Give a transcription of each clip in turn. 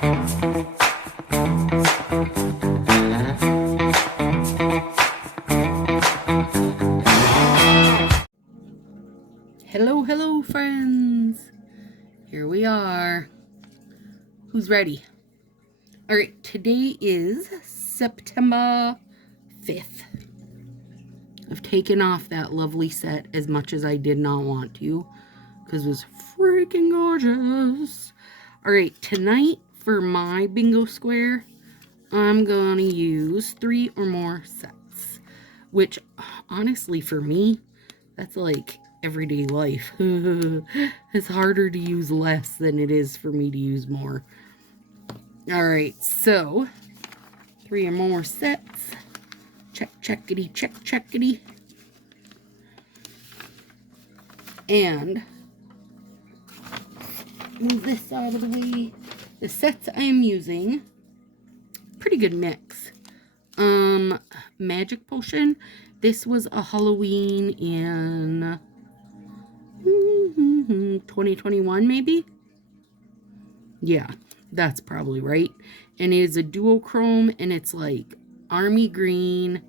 Hello, hello, friends. Here we are. Who's ready? All right, today is September 5th. I've taken off that lovely set as much as I did not want to because it was freaking gorgeous. All right, tonight for my bingo square, I'm going to use 3 or more sets, which honestly for me, that's like everyday life. It's harder to use less than it is for me to use more. All right, so 3 or more sets. Check, checkity, check, checkity. And move this out of the way. The sets I am using, pretty good mix. Magic Potion. This was a Halloween in 2021, maybe? Yeah, that's probably right. And it is a duochrome, and it's like army green.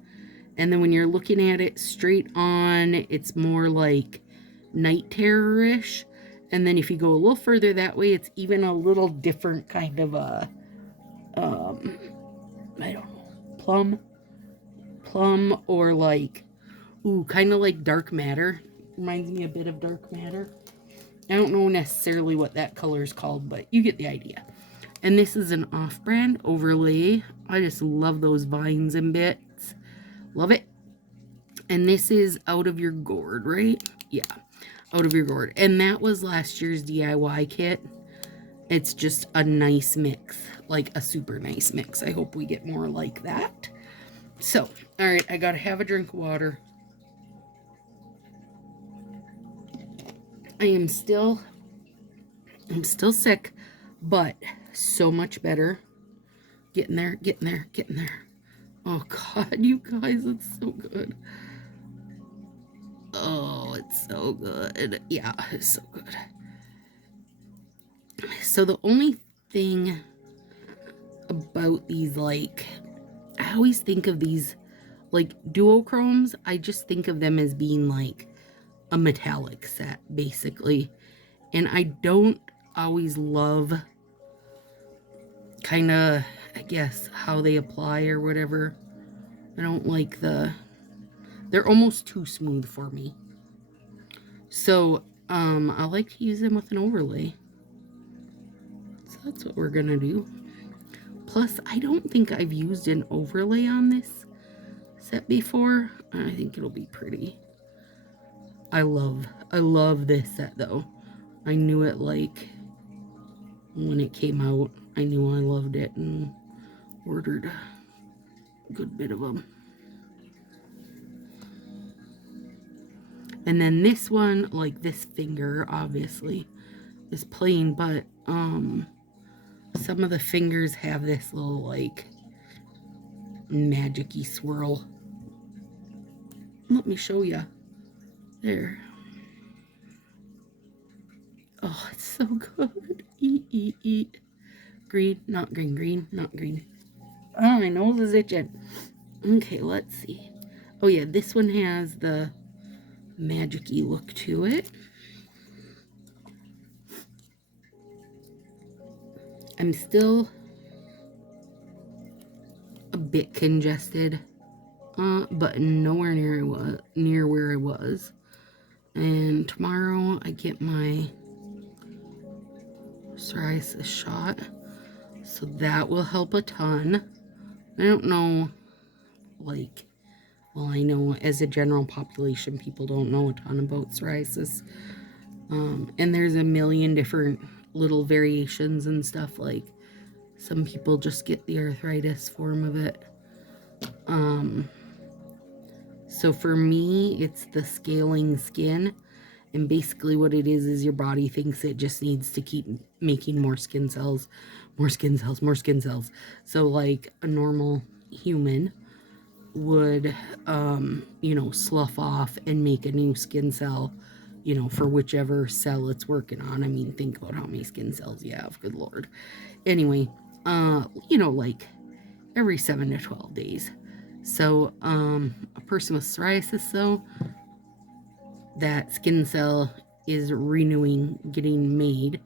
And then when you're looking at it straight on, it's more like night terror-ish. And then if you go a little further that way, it's even a little different kind of a, I don't know, plum or like, ooh, kind of like dark matter. Reminds me a bit of dark matter. I don't know necessarily what that color is called, but you get the idea. And this is an off-brand overlay. I just love those vines and bits. Love it. And this is Out of Your Gourd, right? Yeah, Out of Your Gourd. And that was last year's DIY kit. It's just a nice mix, like a super nice mix. I hope we get more like that. So, all right, I gotta have a drink of water. I'm still sick, but so much better. Getting there, getting there, getting there. Oh God, you guys, it's so good. Oh, it's so good. Yeah, it's so good. So the only thing about these, like, I always think of these, like, duochromes, I just think of them as being like a metallic set, basically. And I don't always love kind of, I guess, how they apply or whatever. I don't like they're almost too smooth for me. So, I like to use them with an overlay. So that's what we're gonna do. Plus, I don't think I've used an overlay on this set before. I think it'll be pretty. I love this set though. I knew it, like, when it came out. I knew I loved it and ordered a good bit of them. And then this one, like this finger, obviously, is plain, but some of the fingers have this little, like, magic-y swirl. Let me show you. There. Oh, it's so good. Eat, eat, eat. Green, not green, green, not green. Oh, my nose is itching. Okay, let's see. Oh, yeah, this one has the magic-y look to it. I'm still a bit congested, but nowhere near where I was. And tomorrow I get my psoriasis shot, so that will help a ton. I don't know, like, well, I know as a general population, people don't know a ton about psoriasis. And there's a million different little variations and stuff. Like, some people just get the arthritis form of it. So for me, it's the scaling skin. And basically what it is your body thinks it just needs to keep making more skin cells, more skin cells, more skin cells. So like a normal human would, you know, slough off and make a new skin cell for whichever cell it's working on. I mean, think about how many skin cells you have. Good Lord. Anyway, like every 7 to 12 days. So, a person with psoriasis, though, that skin cell is renewing, getting made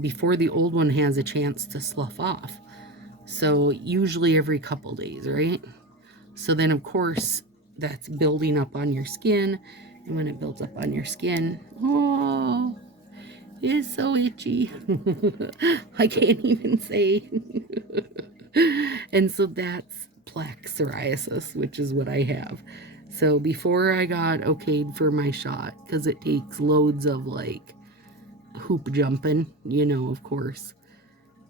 before the old one has a chance to slough off. So, usually every couple days, right? So then, of course, that's building up on your skin. And when it builds up on your skin, oh, it's so itchy. I can't even say. And so that's plaque psoriasis, which is what I have. So before I got okayed for my shot, because it takes loads of like hoop jumping, of course,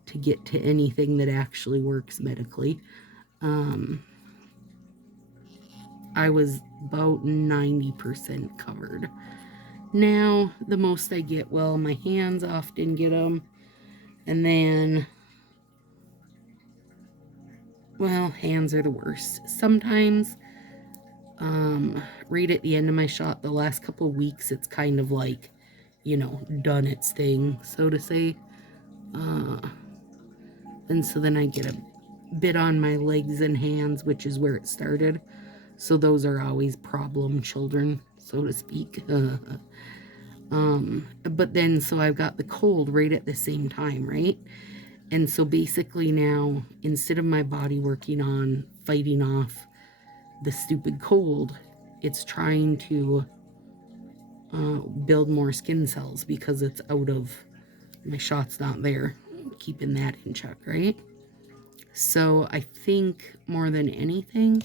to get to anything that actually works medically. I was about 90% covered. Now, the most I get, well, my hands often get them. And then, well, hands are the worst. Sometimes, right at the end of my shot, the last couple of weeks, it's kind of like, done its thing, so to say. And so then I get a bit on my legs and hands, which is where it started. So those are always problem children, so to speak. But then, so I've got the cold right at the same time, right? And so basically now, instead of my body working on fighting off the stupid cold, it's trying to build more skin cells because it's out of, my shot's not there, keeping that in check, right? So I think more than anything,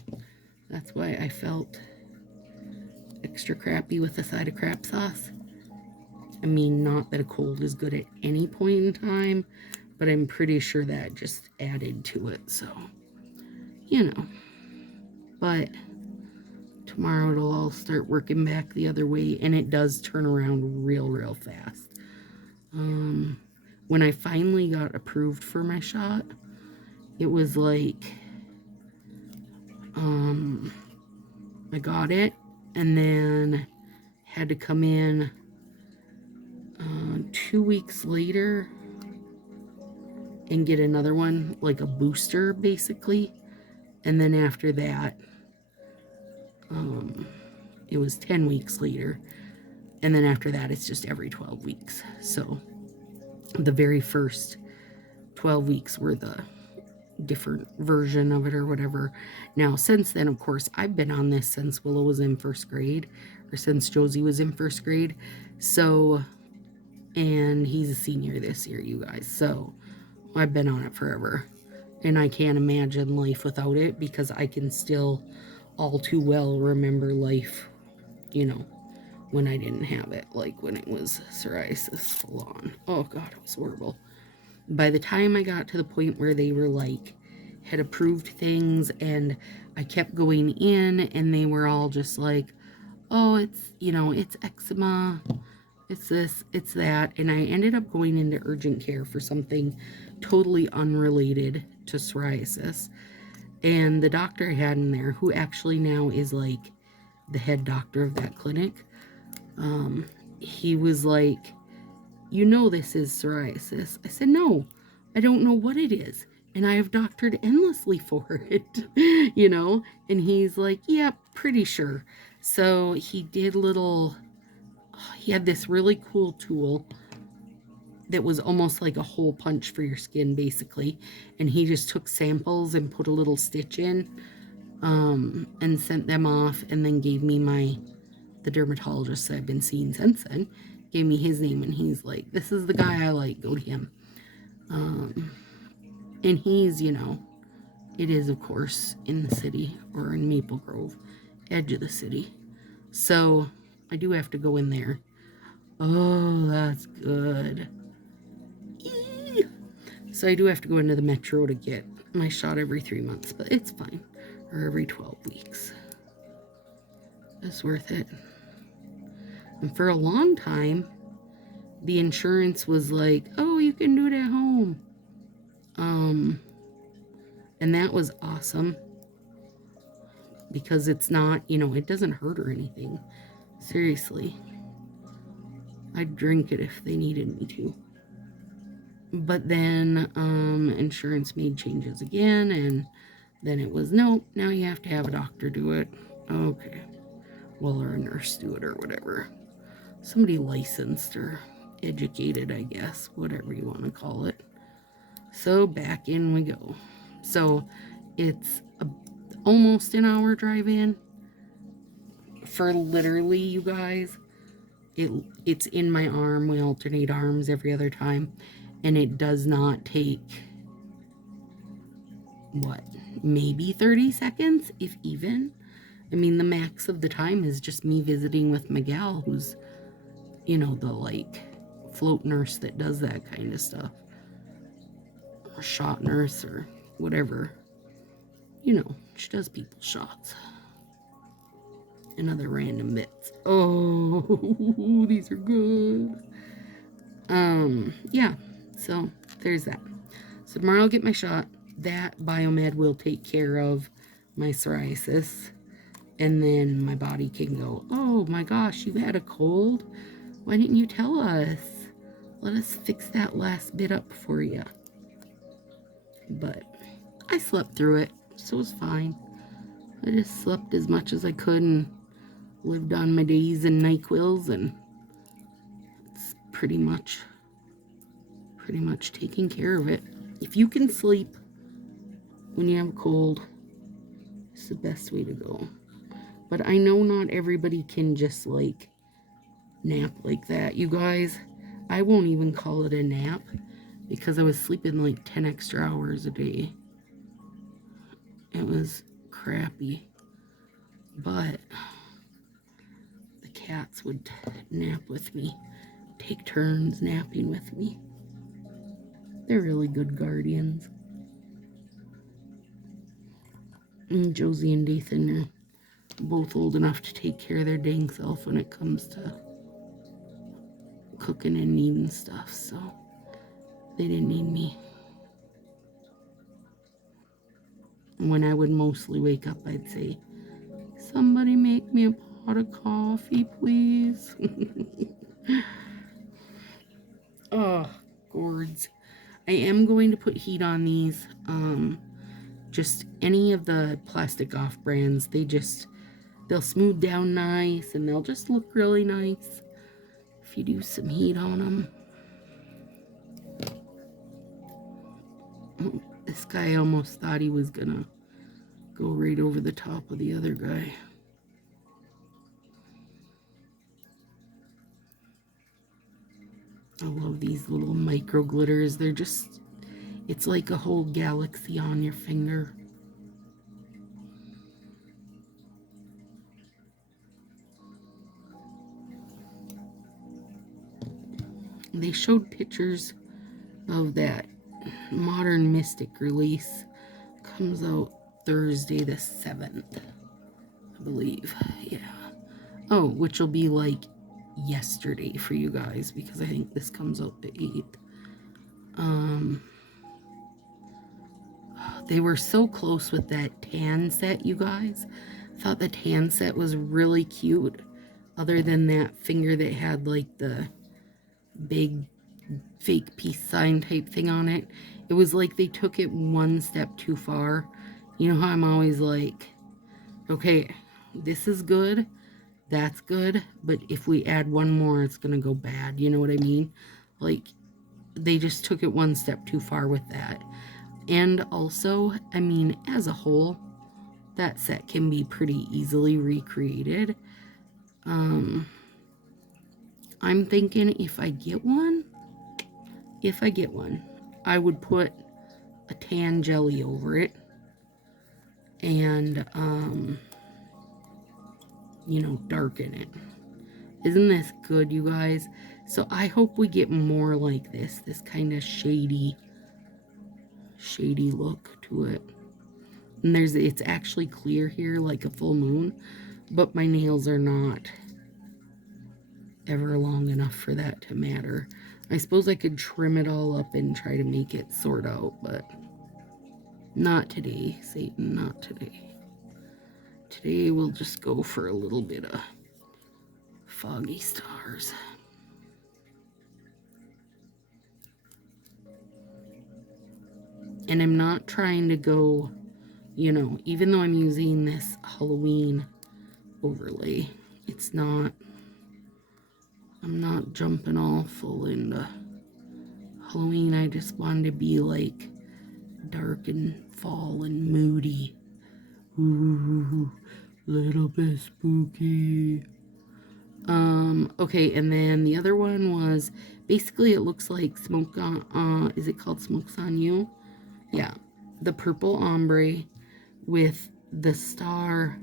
that's why I felt extra crappy with the side of crap sauce. I mean, not that a cold is good at any point in time, but I'm pretty sure that just added to it. So, but tomorrow it'll all start working back the other way, and it does turn around real fast. When I finally got approved for my shot, it was like, I got it, and then had to come in 2 weeks later and get another one, like a booster, basically. And then after that, it was 10 weeks later. And then after that, it's just every 12 weeks. So the very first 12 weeks were the different version of it or whatever. Now, since then, of course, I've been on this since Willow was in first grade, or since Josie was in first grade. So, and he's a senior this year, you guys. So I've been on it forever. And I can't imagine life without it, because I can still all too well remember life, when I didn't have it, like when it was psoriasis full on. Oh God, it was horrible. By the time I got to the point where they were like, had approved things, and I kept going in, and they were all just like, oh, it's, it's eczema, it's this, it's that. And I ended up going into urgent care for something totally unrelated to psoriasis. And the doctor I had in there, who actually now is like the head doctor of that clinic, he was like, this is psoriasis. I said, no, I don't know what it is. And I have doctored endlessly for it, And he's like, yeah, pretty sure. So he did he had this really cool tool that was almost like a hole punch for your skin, basically. And he just took samples and put a little stitch in, and sent them off, and then gave me the dermatologist that I've been seeing since then, gave me his name, and he's like, this is the guy I like, go to him. And he's, it is, of course, in the city, or in Maple Grove, edge of the city. So I do have to go in there. Oh, that's good. Eee! So I do have to go into the metro to get my shot every 3 months, but it's fine. Or every 12 weeks. It's worth it. And for a long time, the insurance was like, oh, you can do it at home. And that was awesome, because it's not, it doesn't hurt or anything. Seriously. I'd drink it if they needed me to. But then insurance made changes again, and then it was, nope, now you have to have a doctor do it. Okay. Well, or a nurse do it or whatever. Somebody licensed or educated, I guess, whatever you want to call it. So back in we go. So it's almost an hour drive in. For literally, you guys, it's in my arm. We alternate arms every other time. And it does not take, what, maybe 30 seconds, if even. I mean, the max of the time is just me visiting with Miguel, who's, you know, the, like, float nurse that does that kind of stuff. Or shot nurse or whatever. You know, she does people's shots. And other random bits. Oh, these are good. Yeah, so there's that. So tomorrow I'll get my shot. That biomed will take care of my psoriasis. And then my body can go, oh my gosh, you had a cold? Why didn't you tell us? Let us fix that last bit up for you. But I slept through it, so it was fine. I just slept as much as I could and lived on my days and NyQuils, and it's pretty much taking care of it. If you can sleep when you have a cold, it's the best way to go. But I know not everybody can just like nap like that. You guys, I won't even call it a nap because I was sleeping like 10 extra hours a day. It was crappy. But the cats would nap with me, take turns napping with me. They're really good guardians. And Josie and Dathan are both old enough to take care of their dang self when it comes to cooking and needing stuff, so they didn't need me. And when I would mostly wake up, I'd say, somebody make me a pot of coffee, please. Oh, gourds. I am going to put heat on these. Just any of the plastic off brands, they'll smooth down nice and they'll just look really nice if you do some heat on them. Oh, this guy almost thought he was gonna go right over the top of the other guy. I love these little micro glitters. They're just, it's like a whole galaxy on your finger. They showed pictures of that Modern Mystic release. Comes out Thursday the 7th, I believe. Yeah. Oh, which will be like yesterday for you guys because I think this comes out the 8th. They were so close with that tan set, you guys. Thought the tan set was really cute. Other than that finger that had like the big fake peace sign type thing on it. It was like they took it one step too far. You know how I'm always like, okay, this is good, that's good, but if we add one more, it's gonna go bad. You know what I mean? Like, they just took it one step too far with that. And also, I mean, as a whole, that set can be pretty easily recreated. I'm thinking if I get one, I would put a tan jelly over it and, you know, darken it. Isn't this good, you guys? So I hope we get more like this kind of shady look to it. And it's actually clear here like a full moon, but my nails are not ever long enough for that to matter. I suppose I could trim it all up and try to make it sort out, but not today, Satan, not today. Today we'll just go for a little bit of foggy stars. And I'm not trying to go, you know, even though I'm using this Halloween overlay, it's not, I'm not jumping all full into Halloween. I just wanted to be like dark and fall and moody. Ooh, little bit spooky. Okay, and then the other one was basically it looks like Smoke on, is it called Smokes on You? Yeah, the purple ombre with the star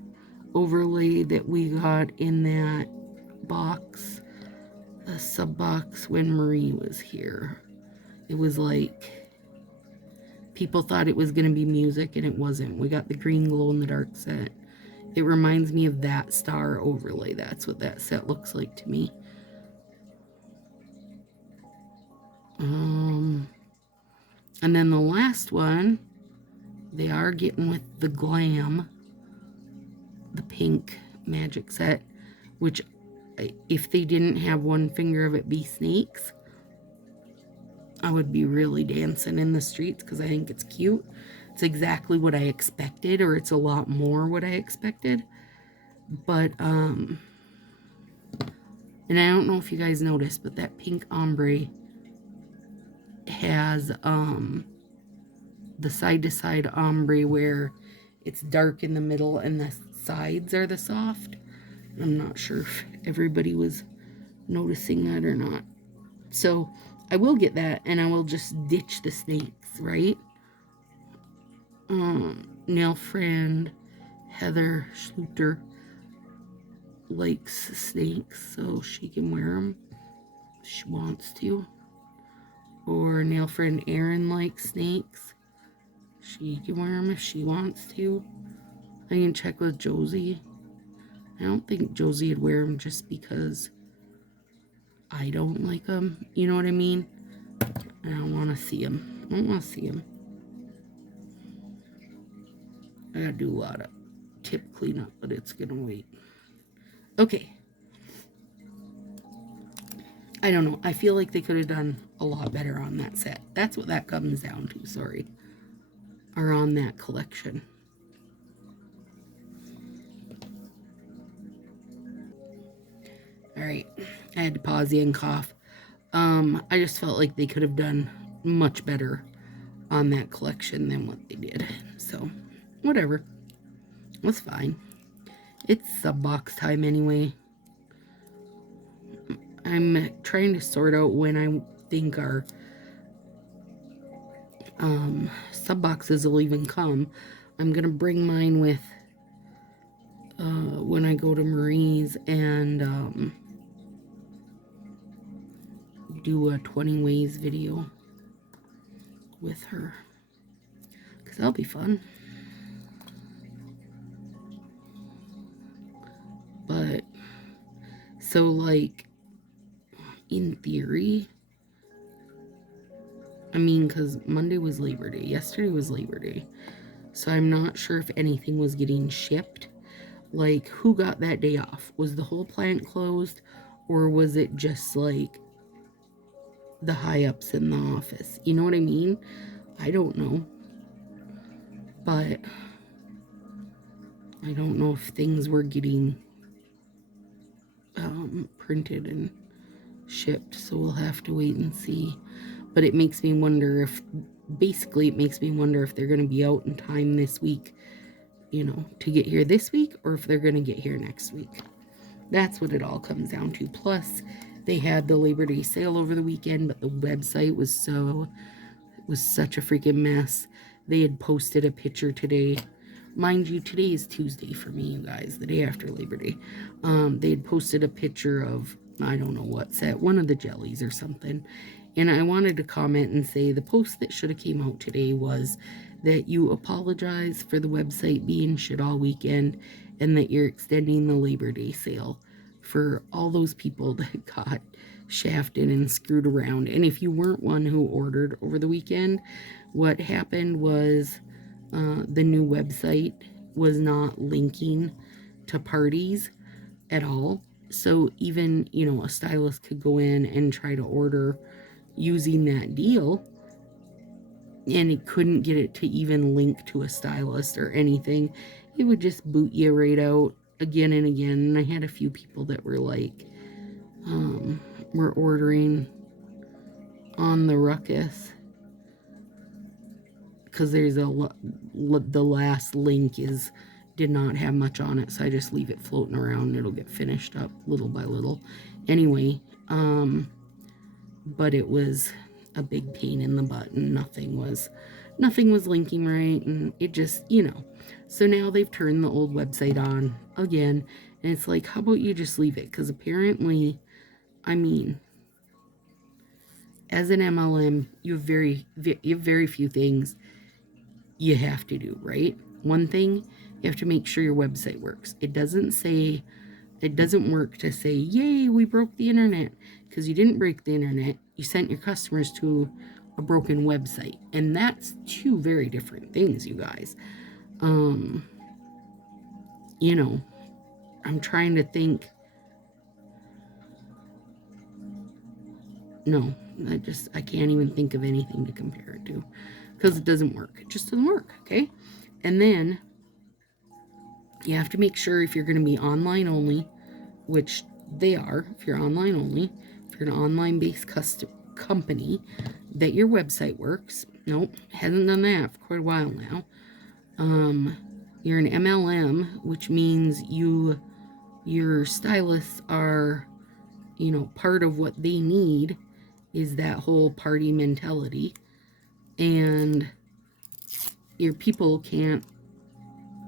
overlay that we got in that box, the sub box when Marie was here. It was like people thought it was going to be music and it wasn't. We got the green glow in the dark set. It reminds me of that star overlay. That's what that set looks like to me. And then the last one, they are getting with the glam, the pink magic set, which if they didn't have one finger of it be snakes, I would be really dancing in the streets because I think it's cute. It's exactly what I expected, or it's a lot more what I expected. But, and I don't know if you guys noticed, but that pink ombre has, the side-to-side ombre where it's dark in the middle and the sides are the soft. I'm not sure if everybody was noticing that or not. So I will get that, and I will just ditch the snakes, right? Nail friend Heather Schluter likes snakes, so she can wear them if she wants to. Or nail friend Erin likes snakes. She can wear them if she wants to. I can check with Josie. I don't think Josie would wear them just because I don't like them. You know what I mean? I don't want to see them. I don't want to see them. I gotta do a lot of tip cleanup, but it's gonna wait. Okay. I don't know. I feel like they could have done a lot better on that set. That's what that comes down to, sorry. Or on that collection. Alright. I had to pause and cough. I just felt like they could have done much better on that collection than what they did. So, whatever. That's fine. It's sub-box time anyway. I'm trying to sort out when I think our sub-boxes will even come. I'm going to bring mine with when I go to Marie's and do a 20 ways video with her. Because that'll be fun. But, so like, in theory, I mean, because Monday was Labor Day. Yesterday was Labor Day. So I'm not sure if anything was getting shipped. Like, who got that day off? Was the whole plant closed? Or was it just, like, the high-ups in the office? You know what I mean? I don't know. But I don't know if things were getting printed and shipped. So we'll have to wait and see. But it makes me wonder if, basically it makes me wonder if they're going to be out in time this week, you know, to get here this week, or if they're going to get here next week. That's what it all comes down to. Plus, they had the Labor Day sale over the weekend, but the website was such a freaking mess. They had posted a picture today. Mind you, today is Tuesday for me, you guys, the day after Labor Day. They had posted a picture of, I don't know what set, one of the jellies or something. And I wanted to comment and say the post that should have came out today was that you apologize for the website being shit all weekend and that you're extending the Labor Day sale for all those people that got shafted and screwed around. And if you weren't one who ordered over the weekend, what happened was the new website was not linking to parties at all. So even, you know, a stylist could go in and try to order using that deal, and it couldn't get it to even link to a stylist or anything. It would just boot you right out again and again. And I had a few people that were like, were ordering on the Ruckus because there's the last link did not have much on it, so I just leave it floating around and it'll get finished up little by little. Anyway, but it was a big pain in the butt, and nothing was linking right, and it just, so now they've turned the old website on again, and it's like, how about you just leave it? Because apparently, I mean, as an MLM, you have very few things you have to do, right? One thing, you have to make sure your website works. It doesn't work to say, yay, we broke the internet, because you didn't break the internet. You sent your customers to a broken website, and that's two very different things, you guys. I'm trying to think. No, I can't even think of anything to compare it to, because it doesn't work. It just doesn't work, okay? And then you have to make sure, if you're going to be online only, which they are, if you're online only, if you're an online-based company, that your website works. Nope, hasn't done that for quite a while now. You're an MLM, which means your stylists are, part of what they need is that whole party mentality. And your people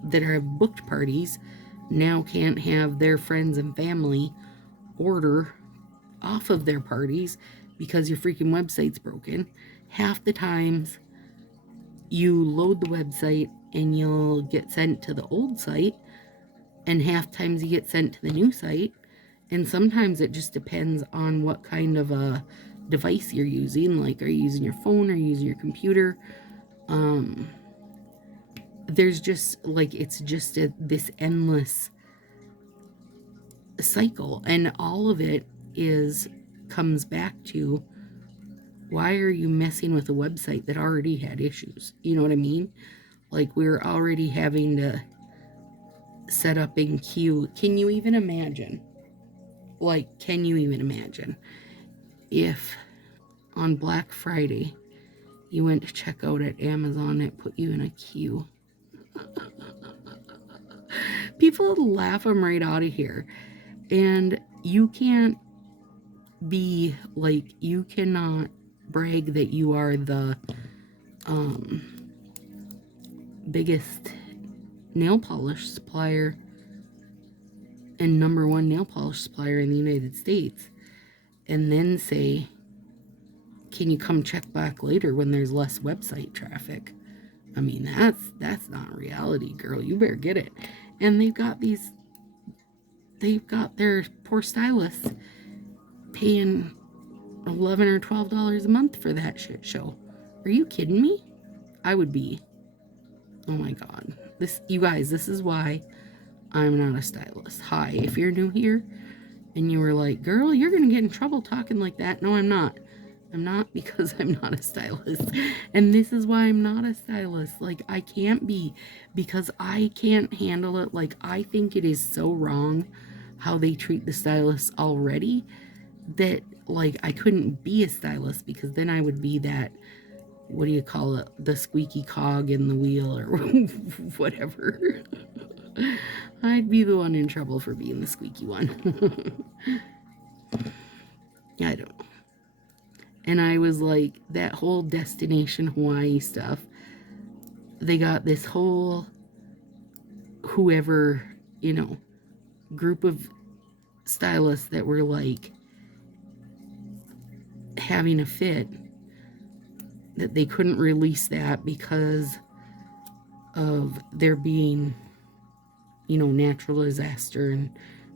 that have booked parties now can't have their friends and family order off of their parties because your freaking website's broken. Half the times you load the website and you'll get sent to the old site, and half times you get sent to the new site. And sometimes it just depends on what kind of a device you're using. Like, are you using your phone or using your computer? There's just, like, it's just this endless cycle, and all of it comes back to, why are you messing with a website that already had issues? You know what I mean? Like, we're already having to set up in queue. Can you even imagine? If on Black Friday you went to check out at Amazon, it put you in a queue? People would laugh them right out of here. And you can't be like, you cannot brag that you are the biggest nail polish supplier and #1 nail polish supplier in the United States, and then say, can you come check back later when there's less website traffic? I mean, that's not reality, girl. You better get it. And they've got their poor stylists paying $11 or $12 a month for that shit show. Are you kidding me? I would be. Oh my God. You guys, this is why I'm not a stylist. Hi, if you're new here and you were like, girl, you're going to get in trouble talking like that. No, I'm not. I'm not, because I'm not a stylist. And this is why I'm not a stylist. Like, I can't be, because I can't handle it. Like, I think it is so wrong how they treat the stylists already, that, like, I couldn't be a stylist, because then I would be that, what do you call it, the squeaky cog in the wheel, or whatever. I'd be the one in trouble for being the squeaky one. I don't know. And I was like, that whole Destination Hawaii stuff, they got this whole, whoever, group of stylists that were like having a fit, that they couldn't release that because of there being, natural disaster and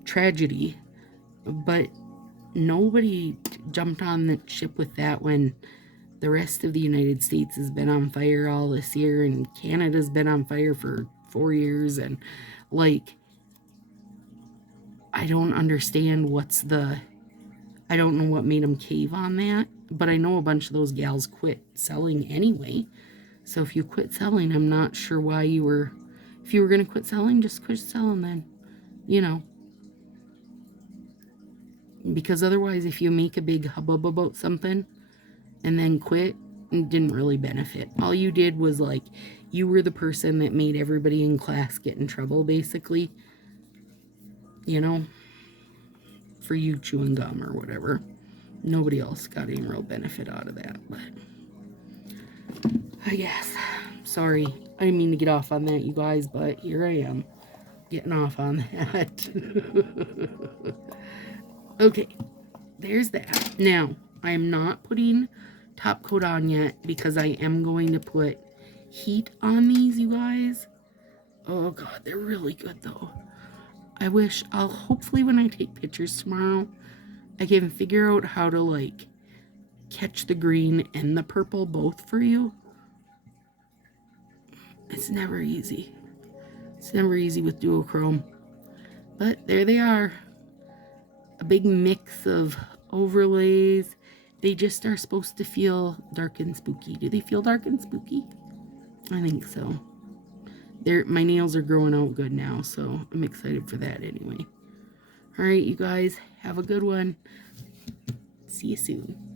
tragedy. But nobody jumped on the ship with that when the rest of the United States has been on fire all this year, and Canada's been on fire for 4 years, and, like, I don't understand I don't know what made them cave on that, but I know a bunch of those gals quit selling anyway. So if you quit selling, I'm not sure why you were, if you were going to quit selling, just quit selling then, you know. Because otherwise, if you make a big hubbub about something and then quit, it didn't really benefit. All you did was like, you were the person that made everybody in class get in trouble, basically, you know, for you chewing gum or whatever. Nobody else got any real benefit out of that, but I guess. Sorry, I didn't mean to get off on that, you guys, but here I am, getting off on that. Okay, there's that. Now, I am not putting top coat on yet because I am going to put heat on these, you guys. Oh god, they're really good though. I wish hopefully when I take pictures tomorrow, I can figure out how to like catch the green and the purple both for you. It's never easy. It's never easy with duochrome. But there they are. A big mix of overlays. They just are supposed to feel dark and spooky. Do they feel dark and spooky? I think so. My nails are growing out good now, so I'm excited for that anyway. All right, you guys, have a good one. See you soon.